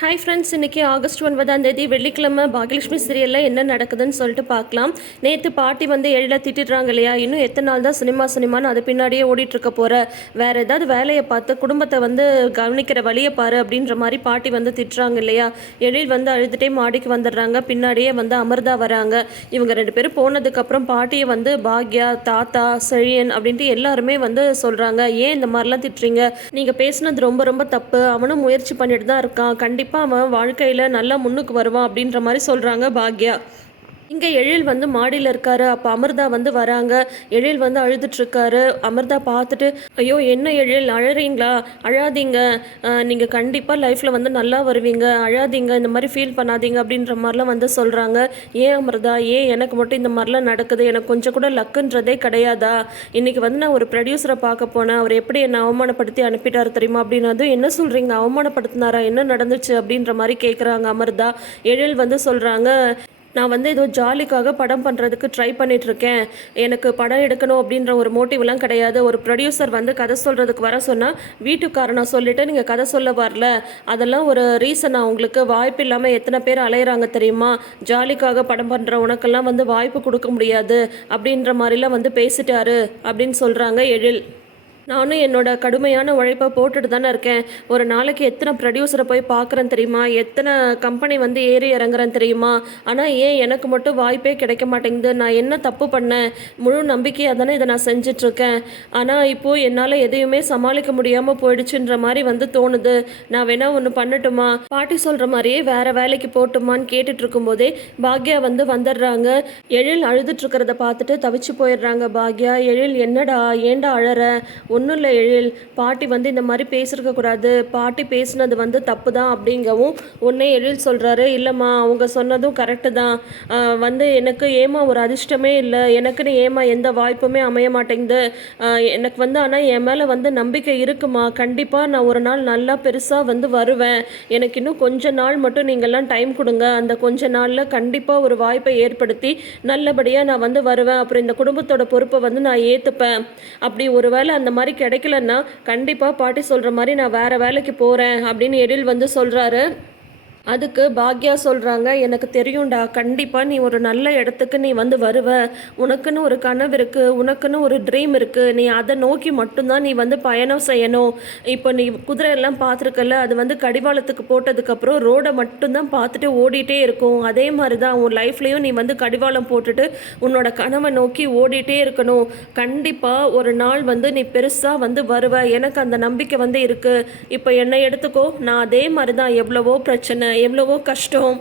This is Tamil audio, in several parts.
ஹாய் ஃப்ரெண்ட்ஸ் இன்றைக்கி ஆகஸ்ட் ஒன்பதாம் தேதி வெள்ளிக்கிழமை பாகியலட்சுமி சீரியலில் என்ன நடக்குதுன்னு சொல்லிட்டு பார்க்கலாம். நேற்று பாட்டி வந்து எழில திட்டிடுறாங்க இல்லையா? இன்னும் எத்தனை நாள் தான் சினிமா சினிமான்னு அது பின்னாடியே ஓடிட்டுருக்க போகிற வேறு ஏதாவது வேலையை பார்த்து குடும்பத்தை வந்து கவனிக்கிற வழியை பாரு அப்படின்ற மாதிரி பாட்டி வந்து திட்டுறாங்க இல்லையா? எழில் வந்து அழுதுகிட்டே மாடிக்கு வந்துடுறாங்க. பின்னாடியே வந்து அமிர்தா வராங்க. இவங்க ரெண்டு பேரும் போனதுக்கப்புறம் பாட்டியை வந்து பாக்யா தாத்தா செழியன் அப்படின்ட்டு எல்லாருமே வந்து சொல்கிறாங்க ஏன் இந்த மாதிரிலாம் திட்டுறீங்க? நீங்கள் பேசுனது ரொம்ப ரொம்ப தப்பு. அவனும் முயற்சி பண்ணிட்டு தான் இருக்கான். கண்டிப்பாக அவன் வாழ்க்கையில் நல்லா முன்னுக்கு வருவான் அப்படின்ற மாதிரி சொல்கிறாங்க பாக்யா. இங்கே எழில் வந்து மாடியில் இருக்காரு. அப்போ அமிர்தா வந்து வராங்க. எழில் வந்து அழுதுட்ருக்காரு அமிர்தா பார்த்துட்டு ஐயோ என்ன எழில்? அழறீங்களா? அழாதீங்க. நீங்கள் கண்டிப்பாக லைஃப்பில் வந்து நல்லா வருவீங்க. அழாதீங்க. இந்த மாதிரி ஃபீல் பண்ணாதீங்க. அப்படின்ற மாதிரிலாம் வந்து சொல்கிறாங்க ஏன் அமிர்தா? ஏன் எனக்கு மட்டும் இந்த மாதிரிலாம் நடக்குது? எனக்கு கொஞ்சம் கூட லக்குன்றதே கிடையாதா? இன்றைக்கி வந்து நான் ஒரு ப்ரொடியூசரை பார்க்க போனேன். அவர் எப்படி என்னை அவமானப்படுத்தி அனுப்பிட்டாரு தெரியுமா? அப்படின்னதும் என்ன சொல்கிறீங்க அவமானப்படுத்தினாரா? என்ன நடந்துச்சு? அப்படின்ற மாதிரி கேட்குறாங்க அமிர்தா. எழில் வந்து சொல்கிறாங்க நான் வந்து ஏதோ ஜாலிக்காக படம் பண்ணுறதுக்கு ட்ரை பண்ணிகிட்ருக்கேன் எனக்கு படம் எடுக்கணும் அப்படின்ற ஒரு மோட்டிவ்லாம் கிடையாது. ஒரு ப்ரொடியூசர் வந்து கதை சொல்கிறதுக்கு வர சொன்னால் வீட்டுக்காரனை சொல்லிவிட்டு நீங்கள் கதை சொல்ல வரல. அதெல்லாம் ஒரு ரீசனாக உங்களுக்கு வாய்ப்பு இல்லாமல் எத்தனை பேர் அலையிறாங்க தெரியுமா? ஜாலிக்காக படம் பண்ணுற உனக்கெல்லாம் வந்து வாய்ப்பு கொடுக்க முடியாது. அப்படின்ற மாதிரிலாம் வந்து பேசிட்டாரு அப்படின்னு சொல்கிறாங்க எழில். நானும் என்னோட கடுமையான உழைப்பை போட்டுட்டு தானே இருக்கேன். ஒரு நாளைக்கு எத்தனை ப்ரொடியூசரை போய் பார்க்குறேன் தெரியுமா? எத்தனை கம்பெனி வந்து ஏறி இறங்குறேன் தெரியுமா? ஆனால் ஏன் எனக்கு மட்டும் வாய்ப்பே கிடைக்க மாட்டேங்குது? நான் என்ன தப்பு பண்ணேன்? முழு நம்பிக்கையாக தானே இதை நான் செஞ்சிட்ருக்கேன் ஆனால் இப்போது என்னால் எதையுமே சமாளிக்க முடியாமல் போயிடுச்சுன்ற மாதிரி வந்து தோணுது. நான் வேணா ஒன்று பண்ணட்டுமா? பாட்டி சொல்கிற மாதிரியே வேறு வேலைக்கு போட்டுமான்னு கேட்டுட்டு இருக்கும்போதே பாக்யா வந்து வந்துடுறாங்க. எழில் அழுதுட்டு இருக்கிறத பார்த்துட்டு தவிச்சு போயிடுறாங்க பாக்யா. எழில் என்னடா? ஏன்டா அழற? ஒன்றும் இல்லை எழில். பாட்டி வந்து இந்த மாதிரி பேசியிருக்க கூடாது. பாட்டி பேசுனது வந்து தப்பு தான் அப்படிங்கவும் உடனே எழில் சொல்கிறாரு இல்லைம்மா அவங்க சொன்னதும் கரெக்டு தான். வந்து எனக்கு ஏமா ஒரு அதிர்ஷ்டமே இல்லை. எனக்குன்னு ஏமா எந்த வாய்ப்புமே அமைய மாட்டேங்குது. எனக்கு வந்து ஆனால் என் மேலே வந்து நம்பிக்கை இருக்குமா? கண்டிப்பாக நான் ஒரு நாள் நல்லா பெருசாக வந்து வருவேன். எனக்கு இன்னும் கொஞ்ச நாள் மட்டும் நீங்கள்லாம் டைம் கொடுங்க. அந்த கொஞ்ச நாளில் கண்டிப்பாக ஒரு வாய்ப்பை ஏற்படுத்தி நல்லபடியாக நான் வந்து வருவேன். அப்புறம் இந்த குடும்பத்தோட பொறுப்பை வந்து நான் ஏற்றுப்பேன் அப்படி ஒருவேளை அந்த மாதிரி கிடைக்கலன்னா கண்டிப்பாக பாட்டி சொல்கிற மாதிரி நான் வேறு வேலைக்கு போகிறேன் அப்படின்னு எழில் வந்து சொல்கிறாரு அதுக்கு பாக்யா சொல்கிறாங்க எனக்கு தெரியும்டா கண்டிப்பாக நீ ஒரு நல்ல இடத்துக்கு நீ வந்து வருவ. உனக்குன்னு ஒரு கனவு இருக்குது உனக்குன்னு ஒரு ட்ரீம் இருக்குது நீ அதை நோக்கி மட்டும்தான் நீ வந்து பயணம் செய்யணும். இப்போ நீ குதிரையெல்லாம் பார்த்துருக்கல அது வந்து கடிவாளத்துக்கு போட்டதுக்கப்புறம் ரோடை மட்டும்தான் பார்த்துட்டு ஓடிட்டே இருக்கும். அதே மாதிரி தான் உன் லைஃப்லேயும் நீ வந்து கடிவாளம் போட்டுட்டு உன்னோட கனவை நோக்கி ஓடிட்டே இருக்கணும். கண்டிப்பாக ஒரு நாள் வந்து நீ பெருசாக வந்து வருவ. எனக்கு அந்த நம்பிக்கை வந்து இருக்குது இப்போ என்னை எடுத்துக்கோ நான் அதே மாதிரி தான் எவ்வளவோ பிரச்சனை. எவ்வளவோ கஷ்டம்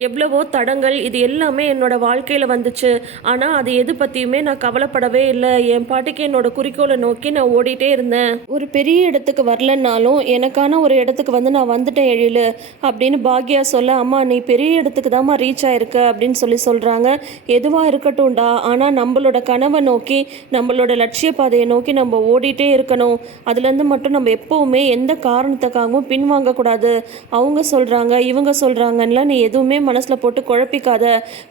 எவ்வளவோ தடங்கள் இது எல்லாமே என்னோட வாழ்க்கையில் வந்துச்சு. ஆனால் அது எது பற்றியுமே நான் கவலைப்படவே இல்லை. என் பாட்டுக்கு என்னோட குறிக்கோளை நோக்கி நான் ஓடிட்டே இருந்தேன். ஒரு பெரிய இடத்துக்கு வரலன்னாலும் எனக்கான ஒரு இடத்துக்கு வந்து நான் வந்துட்டேன் எழிலு. அப்படின்னு பாக்யா சொல்ல அம்மா நீ பெரிய இடத்துக்கு தாம்மா ரீச் ஆயிருக்க அப்படின்னு சொல்லி சொல்கிறாங்க எதுவாக இருக்கட்டும்டா ஆனால் நம்மளோட கனவை நோக்கி நம்மளோட லட்சிய பாதையை நோக்கி நம்ம ஓடிட்டே இருக்கணும். அதுலேருந்து மட்டும் நம்ம எப்போவுமே எந்த காரணத்துக்காகவும் பின்வாங்கக்கூடாது. அவங்க சொல்கிறாங்க இவங்க சொல்கிறாங்கன்னா நீ எதுவுமே மனசில் போட்டு குழப்பிக்காத.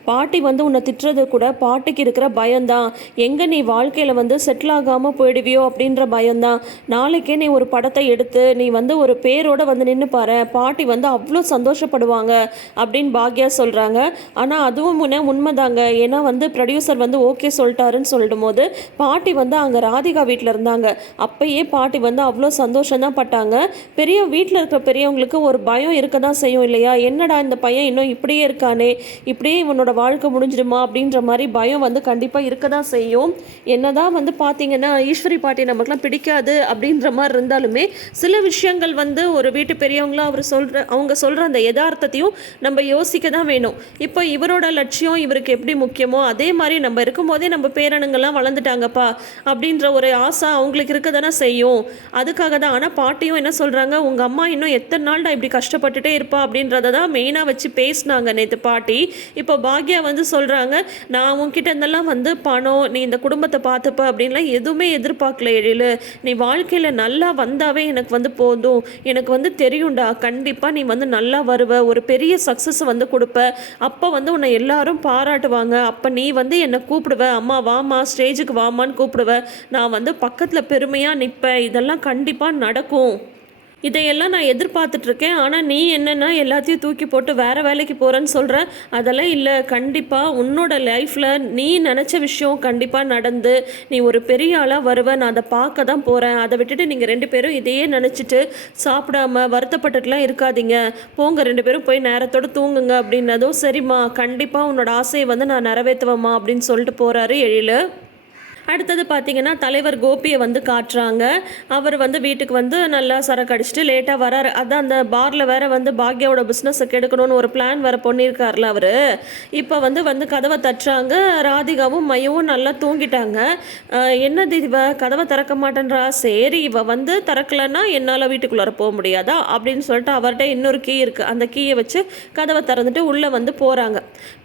பாட்டி வந்து உன்னை திட்டுறது கூட பாட்டிக்கு இருக்கிற பயம்தான். எங்கே நீ வாழ்க்கையில் வந்து செட்டில் ஆகாமல் போயிடுவியோ அப்படின்ற பயம்தான். நாளைக்கே நீ ஒரு படத்தை எடுத்து நீ வந்து ஒரு பேரோட வந்து நின்று பாரு. பாட்டி வந்து அவ்வளோ சந்தோஷப்படுவாங்க அப்படின்னு பாக்யா சொல்கிறாங்க ஆனால் அதுவும் முன்னே உண்மைதாங்க. ஏன்னா வந்து ப்ரொடியூசர் வந்து ஓகே சொல்லிட்டாருன்னு சொல்லிடும் போது பாட்டி வந்து அங்கே ராதிகா வீட்டில் இருந்தாங்க. அப்பயே பாட்டி வந்து அவ்வளோ சந்தோஷம் தான் பட்டாங்க. பெரிய வீட்டில் இருக்கிற பெரியவங்களுக்கு ஒரு பயம் இருக்க தான் செய்யும் இல்லையா? என்னடா இந்த பையன் இன்னும் இப்படியே இருக்கானே இப்படியே இவனோட வாழ்க்கை முடிஞ்சிடுமா அப்படின்ற மாதிரி பயம் வந்து கண்டிப்பாக இருக்க தான் செய்யும். என்னதான் வந்து பார்த்தீங்கன்னா ஈஸ்வரி பாட்டி நமக்குலாம் பிடிக்காது அப்படின்ற மாதிரி இருந்தாலுமே சில விஷயங்கள் வந்து ஒரு வீட்டு பெரியவங்களாம் அவர் சொல்கிற அவங்க சொல்கிற அந்த யதார்த்தத்தையும் நம்ம யோசிக்க தான் வேணும். இப்போ இவரோட லட்சியம் இவருக்கு எப்படி முக்கியமோ அதே மாதிரி நம்ம இருக்கும்போதே நம்ம பேரனுங்கள்லாம் வளர்ந்துட்டாங்கப்பா அப்படின்ற ஒரு ஆசை அவங்களுக்கு இருக்க தானே செய்யும். அதுக்காக தான் ஆனால் பாட்டியும் என்ன சொல்கிறாங்க உங்கள் அம்மா இன்னும் எத்தனை நாள்டா இப்படி கஷ்டப்பட்டுட்டே இருப்பா? அப்படின்றத தான் மெயினாக வச்சு பேசினாங்க நேற்று பாட்டி. இப்போ பாக்யா வந்து சொல்கிறாங்க நான் உன்கிட்ட இருந்தெல்லாம் வந்து பணம் நீ இந்த குடும்பத்தை பார்த்துப்ப அப்படின்லாம் எதுவுமே எதிர்பார்க்கல எழில் நீ வாழ்க்கையில் நல்லா வந்தாவே எனக்கு வந்து போதும். எனக்கு வந்து தெரியும்டா. கண்டிப்பாக நீ வந்து நல்லா வருவ. ஒரு பெரிய சக்ஸஸ் வந்து கொடுப்ப. அப்போ வந்து உன்னை எல்லாரும் பாராட்டுவாங்க. அப்போ நீ வந்து என்னை கூப்பிடுவ. அம்மா வாமா ஸ்டேஜுக்கு வாமான்னு கூப்பிடுவ. நான் வந்து பக்கத்தில் பெருமையாக நிற்பேன் இதெல்லாம் கண்டிப்பாக நடக்கும். இதையெல்லாம் நான் எதிர்பார்த்துட்டு இருக்கேன் ஆனால் நீ என்னென்னா எல்லாத்தையும் தூக்கி போட்டு வேறு வேலைக்கு போகிறேன்னு சொல்கிற அதெல்லாம் இல்லை. கண்டிப்பாக உன்னோட லைஃப்பில் நீ நினச்ச விஷயம் கண்டிப்பாக நடந்து நீ ஒரு பெரிய ஆளாக வருவ. நான் அதை பார்க்க தான் போகிறேன் அதை விட்டுட்டு நீங்கள் ரெண்டு பேரும் இதையே நினச்சிட்டு சாப்பிடாம வருத்தப்பட்டுட்டுலாம் இருக்காதீங்க. போங்க ரெண்டு பேரும் போய் நேரத்தோட தூங்குங்க அப்படின்னதும் சரிம்மா. கண்டிப்பாக உன்னோட ஆசையை வந்து நான் நிறைவேற்றுவேம்மா அப்படின்னு சொல்லிட்டு போகிறாரு எழில். அடுத்தது பார்த்தீங்கன்னா தலைவர் கோபியை வந்து காட்டுறாங்க. அவர் வந்து வீட்டுக்கு வந்து நல்லா சரக்கு அடிச்சுட்டு லேட்டாக வராரு. அதான் அந்த பாரில் வேற வந்து பாக்யாவோட பிஸ்னஸை கெடுக்கணும்னு ஒரு பிளான் வேற பண்ணியிருக்காருல அவர். இப்போ வந்து வந்து கதவை தட்டுறாங்க. ராதிகாவும் மையவும் நல்லா தூங்கிட்டாங்க. என்னது இவ? கதவை திறக்க மாட்டேன்றா? சரி இவ வந்து திறக்கலன்னா என்னால் வீட்டுக்குள்ளார போக முடியாதா? அப்படின்னு சொல்லிட்டு அவர்கிட்ட இன்னொரு கீ இருக்குது அந்த கீயை வச்சு கதவை திறந்துட்டு உள்ளே வந்து போகிறாங்க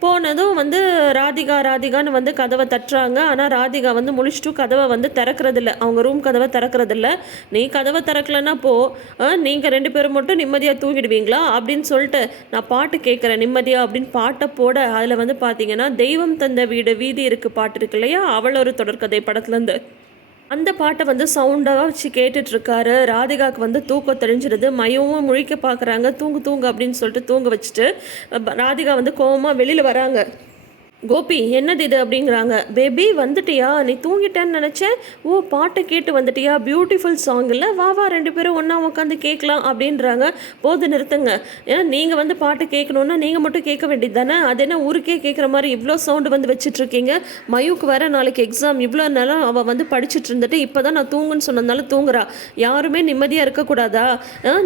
போனதும் வந்து ராதிகா ராதிகான்னு வந்து கதவை தட்டுறாங்க. ஆனால் ராதிகா வந்து முழிச்சிட்டும் கதவை வந்து திறக்கறதில்ல. அவங்க ரூம் கதவை திறக்கறதில்ல. நீ கதவை திறக்கலன்னா போ. நீங்கள் ரெண்டு பேரும் மட்டும் நிம்மதியாக தூங்கிடுவீங்களா? அப்படின்னு சொல்லிட்டு நான் பாட்டு கேட்குறேன். நிம்மதியாக அப்படின்னு பாட்டை போட அதில் வந்து பார்த்தீங்கன்னா தெய்வம் தந்த வீடு வீதி இருக்குது பாட்டு இருக்கு இல்லையா? அவள் ஒரு தொடர்கதை படத்துலேருந்து. அந்த பாட்டை வந்து சவுண்டாக வச்சு கேட்டுட்ருக்காரு. ராதிகாவுக்கு வந்து தூக்கம் தெளிஞ்சிருது. மயமும் முழிக்க பார்க்குறாங்க தூங்கு தூங்கு அப்படின்னு சொல்லிட்டு தூங்க வச்சுட்டு ராதிகா வந்து கோவமாக வெளியில் வராங்க. கோபி என்னது இது அப்படிங்கிறாங்க. பேபி வந்துட்டியா? நீ தூங்கிட்டேன்னு நினச்சேன் ஓ பாட்டை கேட்டு வந்துட்டியா? பியூட்டிஃபுல் சாங் இல்லை வா வா ரெண்டு பேரும் ஒன்றா உட்காந்து கேட்கலாம் அப்படின்றாங்க. போது நிறுத்துங்க. ஏன்னா நீங்கள் வந்து பாட்டு கேட்கணுன்னா நீங்கள் மட்டும் கேட்க வேண்டியது தானே? அது என்ன ஊருக்கே கேட்குற மாதிரி இவ்வளோ சவுண்டு வந்து வச்சுட்ருக்கீங்க? மயூக்கு வர வேற நாளைக்கு எக்ஸாம் இவ்வளோ நேரம் அவள் வந்து படிச்சுட்டு இருந்துட்டு இப்போ தான் நான் தூங்குன்னு சொன்னதுனால தூங்குறா. யாருமே நிம்மதியாக இருக்கக்கூடாதா?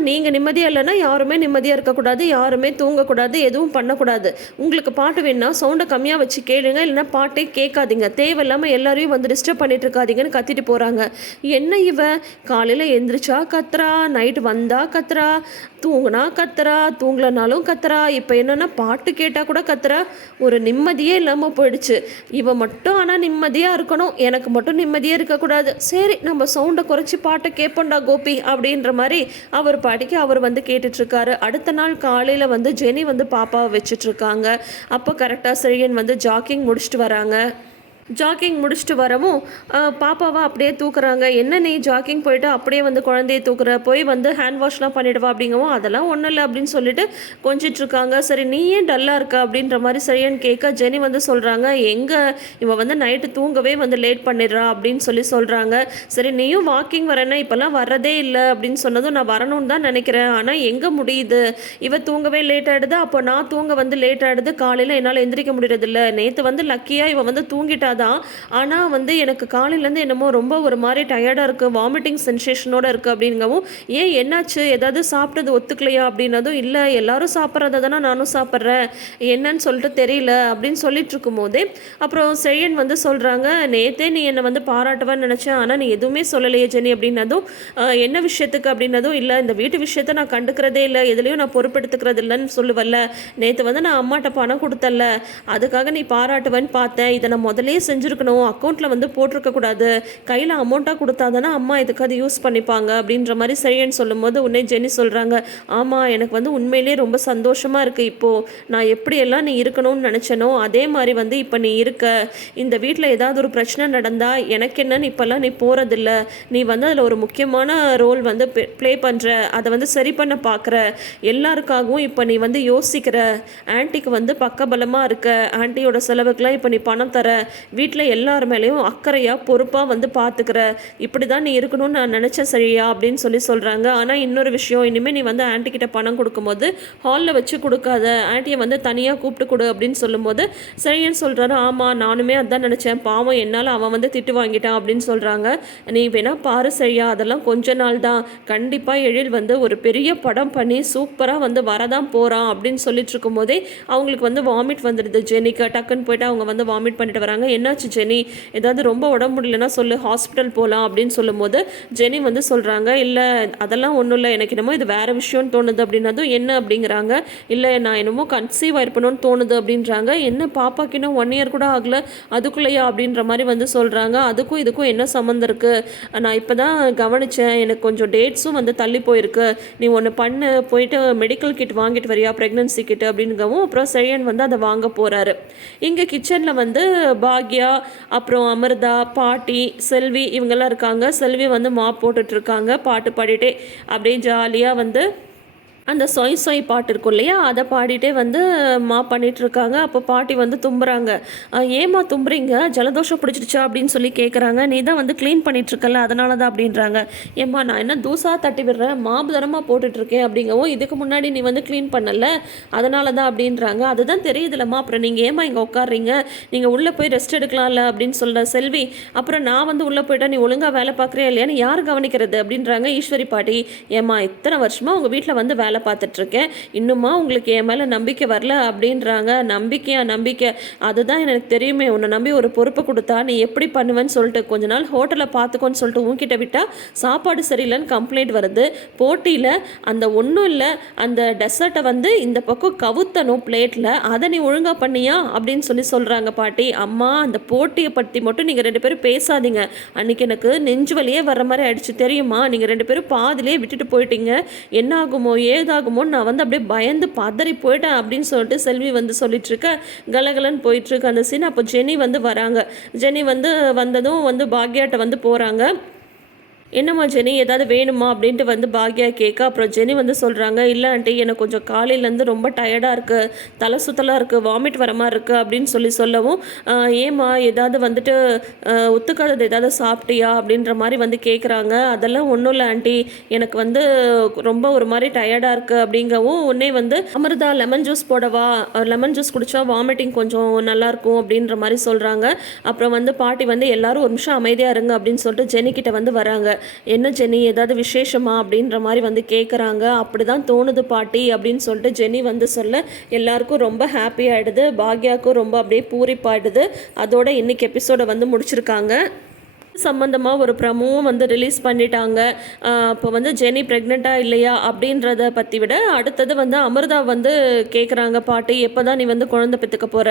நீங்கள் நிம்மதியாக இல்லைன்னா யாருமே நிம்மதியாக இருக்கக்கூடாது. யாருமே தூங்கக்கூடாது. எதுவும் பண்ணக்கூடாது. உங்களுக்கு பாட்டு வேணும்னா சவுண்டை கம்மியாக வச்சு கேளுங்க இல்லைன்னா பாட்டே கேட்காதீங்க. தேவையில்லாமல் எல்லாரையும் வந்து டிஸ்டர்ப் பண்ணிட்டு இருக்காதீங்கன்னு கத்திட்டு போகிறாங்க என்ன இவ? காலையில் எந்திரிச்சா கத்துறா நைட்டு வந்தா கத்துறா தூங்கினா கத்துறா தூங்கலனாலும் கத்துறா இப்போ என்னென்னா பாட்டு கேட்டால் கூட கத்துறா. ஒரு நிம்மதியே இல்லாமல் போயிடுச்சு. இவன் மட்டும் ஆனால் நிம்மதியாக இருக்கணும். எனக்கு மட்டும் நிம்மதியாக இருக்கக்கூடாது சரி நம்ம சவுண்டை குறைச்சி பாட்டை கேட்போண்டா கோபி அப்படின்ற மாதிரி அவர் பாட்டிக்கு அவர் வந்து கேட்டுட்ருக்காரு அடுத்த நாள் காலையில் வந்து ஜெனி வந்து பாப்பாவை வச்சுட்ருக்காங்க அப்போ கரெக்டாக செழியன் வந்து ஜாக்கிங் முடிச்சுட்டு வராங்க. ஜாக்கிங் முடிச்சுட்டு வரவும் பாப்பாவை அப்படியே தூக்குறாங்க. என்ன நீ ஜாக்கிங் போயிட்டு அப்படியே வந்து குழந்தைய தூக்குற? போய் வந்து ஹேண்ட் வாஷ்லாம் பண்ணிடுவா அப்படிங்கவும் அதெல்லாம் ஒன்றும் இல்லை அப்படின்னு சொல்லிட்டு கொஞ்சிட்டு இருக்காங்க சரி நீ ஏன் டல்லாக இருக்க? அப்படின்ற மாதிரி சரியான்னு கேட்க ஜெனி வந்து சொல்கிறாங்க எங்கே? இவன் வந்து நைட்டு தூங்கவே வந்து லேட் பண்ணிடுறா அப்படின்னு சொல்லி சொல்கிறாங்க சரி நீயும் வாக்கிங் வரேன்னா இப்போல்லாம் வர்றதே இல்லை அப்படின்னு சொன்னதும் நான் வரணும்னு தான் நினைக்கிறேன். ஆனால் எங்கே முடியுது? இவ தூங்கவே லேட் ஆகிடுது அப்போ நான் தூங்க வந்து லேட் ஆகிடுது காலையில் என்னால் எந்திரிக்க முடியறதில்ல. நேற்று வந்து லக்கியாக இவன் வந்து தூங்கிட்டா தான். ஆனால் வந்து எனக்கு காலையிலேருந்து என்னமோ ரொம்ப ஒரு மாதிரி டயர்டாக இருக்குது வாமிட்டிங் சென்சேஷனோட இருக்குது அப்படிங்கவும் ஏன் என்னாச்சு? ஏதாவது சாப்பிட்டது ஒத்துக்கலையா? அப்படின்னதும் இல்லை எல்லாரும் சாப்பிட்றத தானே நானும் சாப்பிட்றேன். என்னன்னு சொல்லிட்டு தெரியல. அப்படின்னு சொல்லிட்டு இருக்கும்போதே அப்புறம் செழியன் வந்து சொல்கிறாங்க நேத்தே நீ என்னை வந்து பாராட்டுவேன்னு நினச்சேன் ஆனால் நீ எதுவுமே சொல்லலையே ஜெனி. அப்படின்னதும் என்ன விஷயத்துக்கு? அப்படின்னதும் இல்லை இந்த வீட்டு விஷயத்த நான் கண்டுக்கிறதே இல்லை. எதுலேயும் நான் பொறுப்பெடுத்துக்கிறது இல்லைன்னு சொல்லுவல்ல. நேற்று வந்து நான் அம்மாட்ட பணம் கொடுத்தல அதுக்காக நீ பாராட்டுவேன்னு பார்த்தேன். இதை நான் முதலே செஞ்சுருக்கணும் அக்கௌண்ட்டில் வந்து போட்டிருக்கக்கூடாது கையில் அமௌண்ட்டாக கொடுத்தா தானே அம்மா இதுக்கு அது யூஸ் பண்ணிப்பாங்க அப்படின்ற மாதிரி சரின்னு சொல்லும்போது உன்னே ஜெனி சொல்கிறாங்க ஆமாம் எனக்கு வந்து உண்மையிலேயே ரொம்ப சந்தோஷமாக இருக்குது இப்போது நான் எப்படியெல்லாம் நீ இருக்கணும்னு நினச்சனோ அதே மாதிரி வந்து இப்போ நீ இருக்க. இந்த வீட்டில் ஏதாவது ஒரு பிரச்சனை நடந்தால் எனக்கு என்னன்னு இப்போல்லாம் நீ போகிறதில்ல நீ வந்து அதில் ஒரு முக்கியமான ரோல் வந்து ப்ளே பண்ணுற அதை வந்து சரி பண்ண பார்க்குற எல்லாருக்காகவும் இப்போ நீ வந்து யோசிக்கிற. ஆன்ட்டிக்கு வந்து பக்கபலமாக இருக்க. ஆன்ட்டியோட செலவுக்கெல்லாம் இப்போ நீ பணம் தர. வீட்டில் எல்லார் மேலேயும் அக்கறையாக பொறுப்பாக வந்து பார்த்துக்கிற இப்படி தான் நீ இருக்கணும்னு நான் நினச்சேன் சரியா அப்படின்னு சொல்லி சொல்கிறாங்க ஆனால் இன்னொரு விஷயம் இனிமேல் நீ வந்து ஆன்ட்டி கிட்ட பணம் கொடுக்கும்போது ஹாலில் வச்சு கொடுக்காத ஆன்ட்டியை வந்து தனியாக கூப்பிட்டு கொடு அப்படின்னு சொல்லும்போது சரின்னு சொல்கிறாரு ஆமாம் நானுமே அதான் நினச்சேன். பாவம் என்னால் அவன் வந்து திட்டு வாங்கிட்டான் அப்படின்னு சொல்கிறாங்க நீ வேணால் பாரு சரியா அதெல்லாம் கொஞ்ச நாள் தான். கண்டிப்பாக எழில் வந்து ஒரு பெரிய படம் பண்ணி சூப்பராக வந்து வரதான் போகிறான் அப்படின்னு சொல்லிட்டு இருக்கும்போதே அவங்களுக்கு வந்து வாமிட் வந்துடுது. ஜெனிக்கா டக்குன்னு போயிட்டு அவங்க வந்து வாமிட் பண்ணிட்டு வராங்க. என்ன என்னாச்சு ஜெனி? ஏதாவது ரொம்ப உடம்பு முடியலன்னா சொல்லு ஹாஸ்பிட்டல் போகலாம் அப்படின்னு சொல்லும்போது ஜெனி வந்து சொல்கிறாங்க இல்லை அதெல்லாம் ஒன்றும் இல்லை எனக்கு என்னமோ இது வேறு விஷயம்னு தோணுது அப்படின்னதும் என்ன? அப்படிங்கிறாங்க. இல்லை நான் என்னமோ கன்சீவ் ஆயிருப்பணும்னு தோணுது அப்படின்றாங்க. என்ன பாப்பாக்கு இன்னும் ஒன் இயர் கூட ஆகல அதுக்குள்ளேயா? அப்படின்ற மாதிரி வந்து சொல்கிறாங்க அதுக்கும் இதுக்கும் என்ன சம்மந்தம் இருக்குது நான் இப்போ தான் கவனித்தேன் எனக்கு கொஞ்சம் டேட்ஸும் வந்து தள்ளி போயிருக்கு. நீ ஒன்று பண்ணு போயிட்டு மெடிக்கல் கிட் வாங்கிட்டு வரியா ப்ரெக்னன்சி கிட் அப்படிங்கவும் அப்புறம் செழியன் வந்து அதை வாங்க போகிறாரு இங்கே கிச்சனில் வந்து பாக்யா பாக்யா அப்புறம் அமிர்தா பாட்டி செல்வி இவங்கெல்லாம் இருக்காங்க. செல்வி வந்து மாப் போட்டுட்ருக்காங்க பாட்டு பாடிட்டே அப்படியே ஜாலியாக வந்து அந்த சொய் சொய் பாட்டு இருக்கும் இல்லையா? அதை பாடிட்டே வந்து மா பண்ணிட்டு இருக்காங்க அப்போ பாட்டி வந்து தும்புறாங்க. ஏமா ஏம்மா தும்புறீங்க? ஜலதோஷம் பிடிச்சிருச்சா அப்படின்னு சொல்லி கேட்குறாங்க நீ தான் வந்து க்ளீன் பண்ணிட்டு இருக்கல அதனால தான் அப்படின்றாங்க. ஏம்மா நான் என்ன தூசா தட்டி விடுறேன்? மாபுதரமாக போட்டுட்ருக்கேன் அப்படிங்கவும் இதுக்கு முன்னாடி நீ வந்து க்ளீன் பண்ணல அதனால தான் அப்படின்றாங்க. அதுதான் தெரியுதுலம்மா. அப்புறம் நீங்கள் ஏம்மா இங்கே உட்காடுறீங்க நீங்கள் உள்ளே போய் ரெஸ்ட் எடுக்கலாம்ல அப்படின்னு சொல்கிற செல்வி அப்புறம் நான் வந்து உள்ளே போயிட்டா நீ ஒழுங்காக வேலை பார்க்குறியா இல்லையான்னு யார் கவனிக்கிறது? அப்படின்றாங்க ஈஸ்வரி பாட்டி. ஏம்மா இத்தனை வருஷமாக உங்கள் வீட்டில் வந்து வேலை பார்த்துட்ருக்கேன். இன்னுமா உங்களுக்கு என் மேலே நம்பிக்கை வரல அப்படின்றாங்க. நம்பிக்கையா நம்பிக்கை. அதுதான் எனக்கு தெரியுமே. உன்னை நம்பி ஒரு பொறுப்பு கொடுத்தா நீ எப்படி பண்ணுவேன்னு சொல்லிட்டு கொஞ்ச நாள் ஹோட்டலில் பார்த்துக்கோன்னு சொல்லிட்டு உன்கிட்ட விட்டால் சாப்பாடு சரியில்லைன்னு கம்ப்ளைண்ட் வருது. போட்டியில் அந்த ஒன்றும் இல்லை. அந்த டெசர்ட்டை வந்து இந்த பக்கம் கவுத்தணும் பிளேட்டில் அதை நீ ஒழுங்காக பண்ணியா அப்படின்னு சொல்லி சொல்கிறாங்க பாட்டி. அம்மா அந்த போட்டியை பற்றி மட்டும் நீங்கள் ரெண்டு பேரும் பேசாதீங்க. அன்னைக்கு எனக்கு நெஞ்சு வழியே வர மாதிரி ஆயிடுச்சு. தெரியுமா? நீங்கள் ரெண்டு பேரும் பாதிலே விட்டுட்டு போயிட்டீங்க. என்ன ஆகுமோ ஏதாகுமோன்னு நான் வந்து அப்படியே பயந்து பதறி போயிட்டேன் அப்படின்னு சொல்லிட்டு செல்வி வந்து சொல்லிட்டுருக்க. கலகலன்னு போயிட்டுருக்கு அந்த சீன் அப்போ ஜெனி வந்து வராங்க. ஜெனி வந்து வந்ததும் வந்து பாக்யாட்ட வந்து போகிறாங்க என்னம்மா ஜெனி ஏதாவது வேணுமா அப்படின்ட்டு வந்து பாக்யா கேட்க அப்புறம் ஜெனி வந்து சொல்கிறாங்க இல்லை ஆண்டி எனக்கு கொஞ்சம் காலையிலேருந்து ரொம்ப டயர்டாக இருக்குது தலை சுத்தலாக இருக்குது வாமிட் வர மாதிரி இருக்குது அப்படின்னு சொல்லி சொல்லவும் ஏம்மா ஏதாவது வந்துட்டு ஒத்துக்காதது ஏதாவது சாப்பிட்டியா? அப்படின்ற மாதிரி வந்து கேட்குறாங்க அதெல்லாம் ஒன்றும் இல்லை ஆண்டி. எனக்கு வந்து ரொம்ப ஒரு மாதிரி டயர்டாக இருக்குது அப்படிங்கவும் உடனே வந்து அமிர்தா லெமன் ஜூஸ் போடவா? லெமன் ஜூஸ் குடிச்சா வாமிட்டிங் கொஞ்சம் நல்லாயிருக்கும் அப்படின்ற மாதிரி சொல்கிறாங்க அப்புறம் வந்து பாட்டி வந்து எல்லாரும் ஒரு நிமிஷம் அமைதியாக இருங்க அப்படின்னு சொல்லிட்டு ஜெனிக்கிட்ட வந்து வராங்க. என்ன ஜெனி ஏதாவது விசேஷமா அப்படின்ற மாதிரி வந்து கேட்குறாங்க அப்படி தான் தோணுது பாட்டி அப்படின்னு சொல்லிட்டு ஜெனி வந்து சொல்ல எல்லாருக்கும் ரொம்ப ஹாப்பி ஆகிடுது பாக்யாவுக்கும் ரொம்ப அப்படியே பூரிப்பாயிடுது. அதோட இன்னைக்கு எபிசோடை வந்து முடிச்சிருக்காங்க. சம்மந்தமாக ஒரு ப்ரமோவும் வந்து ரிலீஸ் பண்ணிட்டாங்க. இப்போ வந்து ஜெனி ப்ரெக்னெண்ட்டாக இல்லையா அப்படின்றத பற்றி விட அடுத்தது வந்து அமிர்தா வந்து கேட்குறாங்க பாட்டி எப்போ தான் நீ வந்து குழந்தை பெற்றுக்க போகிற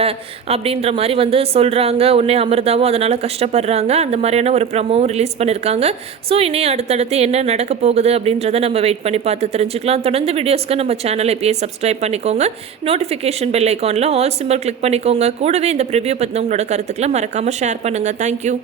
அப்படின்ற மாதிரி வந்து சொல்கிறாங்க உடனே அமிர்தாவும் அதனால் கஷ்டப்படுறாங்க. அந்த மாதிரியான ஒரு ப்ரமோவும் ரிலீஸ் பண்ணியிருக்காங்க ஸோ இனி அடுத்தடுத்து என்ன நடக்க போகுது அப்படின்றத நம்ம வெயிட் பண்ணி பார்த்து தெரிஞ்சுக்கலாம். தொடர்ந்து வீடியோஸ்க்கு நம்ம சேனலை இப்பயே சப்ஸ்கிரைப் பண்ணிக்கோங்க. நோட்டிஃபிகேஷன் பெல் ஐக்கானில் ஆல் சிம்பல் கிளிக் பண்ணிக்கோங்க. கூடவே இந்த ப்ரிவியூ பற்றின உங்களோட கருத்துக்களை மறக்காமல் ஷேர் பண்ணுங்கள் தேங்க்யூ